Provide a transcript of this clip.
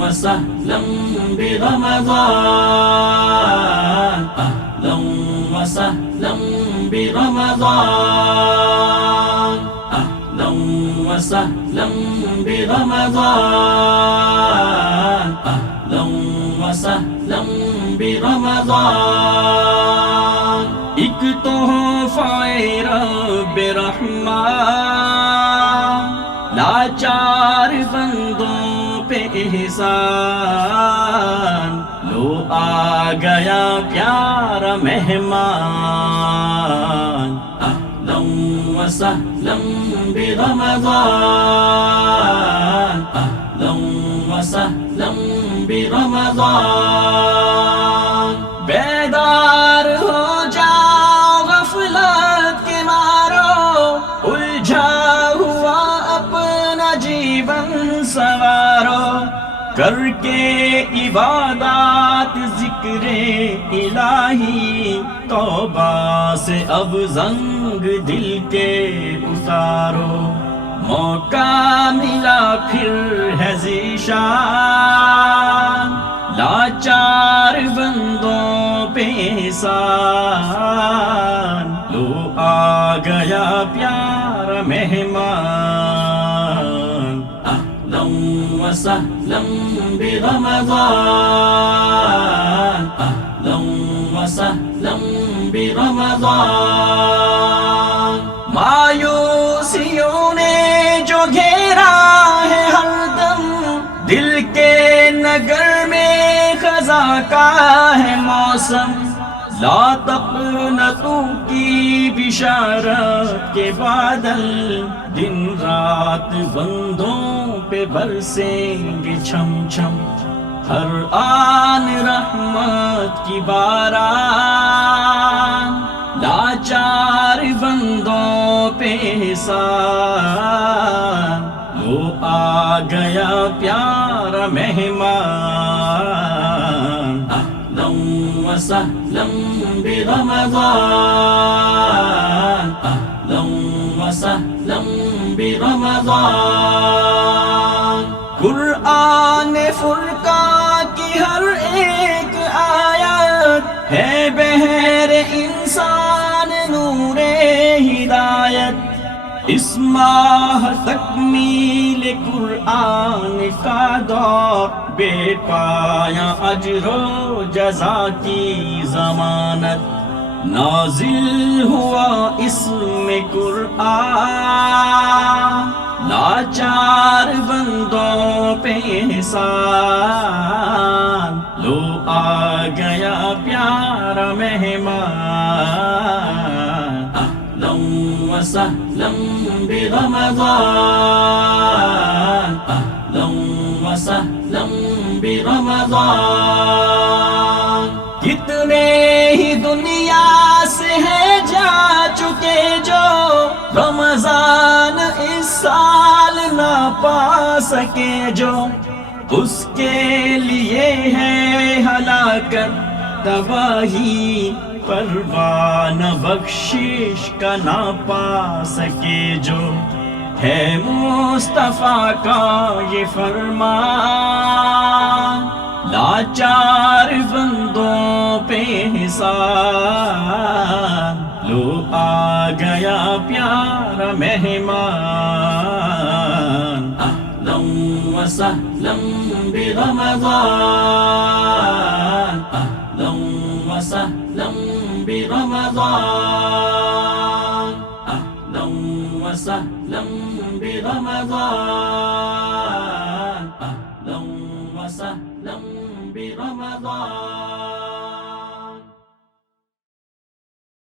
وسهلا برمضان أهلا وسهلا برمضان أهلا وسهلا برمضان أهلا وسهلا برمضان ایک تحفہ رب رحمان لاچار بندوں پہ احسان لو آ گیا پیارا مہمان اہلا وسہلا برمضان اہلا وسہلا برمضان بیدار ہو جاؤ غفلت کے مارو الجھا ہوا اپنا جیون سوارو کر کے عبادات ذکر الہی توبہ سے اب زنگ دل کے اتارو موقع ملا پھر ہے ذیشان لاچار بندوں پہ احسان لو آ گیا پیارا مہمان اہلا وسہلا برمضان اہلا وسہلا برمضان مایوسیوں نے جو گھیرا ہے ہر دم دل کے نگر میں خزاں کا ہے موسم لا تقنطوا کی بشارت کے بادل دن رات بندوں پہ برسیں گے چھم چھم ہر آن رحمت کی باران لاچار بندوں پہ احسان لو آ گیا پیارا مہمان اہلا وسہلا برمضان اہلا وسہلا برمضان قرآن فرقان کی ہر ایک آیت ہے بہر انسان نور ہدایت اس ماہ تکمیل قرآن کا دور بے پایاں اجر و جزا کی ضمانت نازل ہوا اس میں قرآن لاچار بندوں پہ احسان لو آ گیا پیارا مہمان اہلا وسہلا برمضان اہلا وسہلا برمضان کتنے ہی دنیا سے ہیں جا چکے جو رمضان اس سال نہ پا سکے جو اس کے لیے ہے ہلاکت تباہی پروان بخشش کا نہ پا سکے جو ہے مصطفیٰ کا یہ فرمان لاچار بندوں پہ احسان لو آ گیا پیارا مہمان اہلا وسہلا برمضان اہلا وسہلا برمضان اہلا وسہلا برمضان اہلا وسہلا برمضان